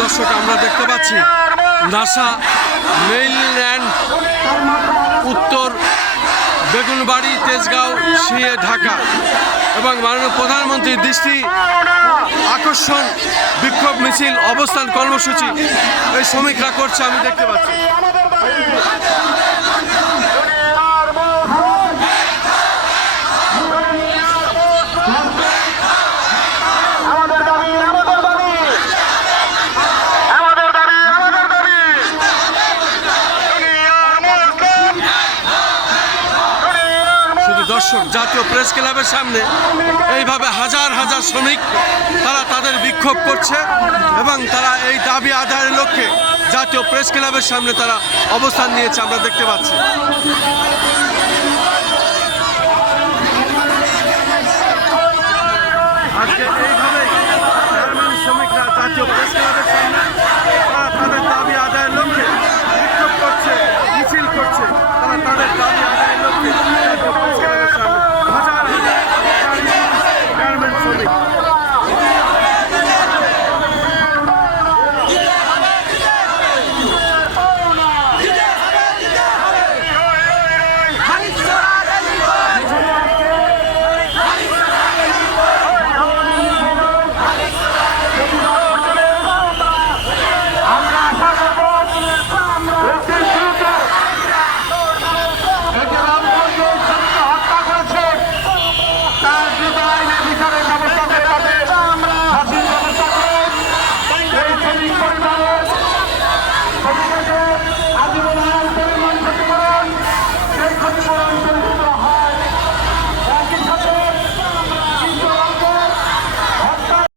দর্শক আমরা দেখতে পাচ্ছি নাসা মেইনল্যান্ড উত্তর বেগুনবাড়ি তেজগাঁও সিএ ঢাকা এবং মাননীয় প্রধানমন্ত্রীর দৃষ্টি আকর্ষণ বিক্ষোভ মিছিল অবস্থান কর্মসূচি এই শ্রমিকরা করছে আমি দেখতে পাচ্ছি। দর্শক জাতীয় প্রেস ক্লাবের সামনে এইভাবে হাজার হাজার শ্রমিক তারা তাদের বিক্ষোভ করছে এবং তারা এই দাবি আদায়ের লক্ষ্যে জাতীয় প্রেস ক্লাবের সামনে তারা অবস্থান নিয়েছে আমরা দেখতে পাচ্ছি। আজকে এইভাবেই শ্রমিকরা জাতীয় প্রেস ক্লাবের সামনে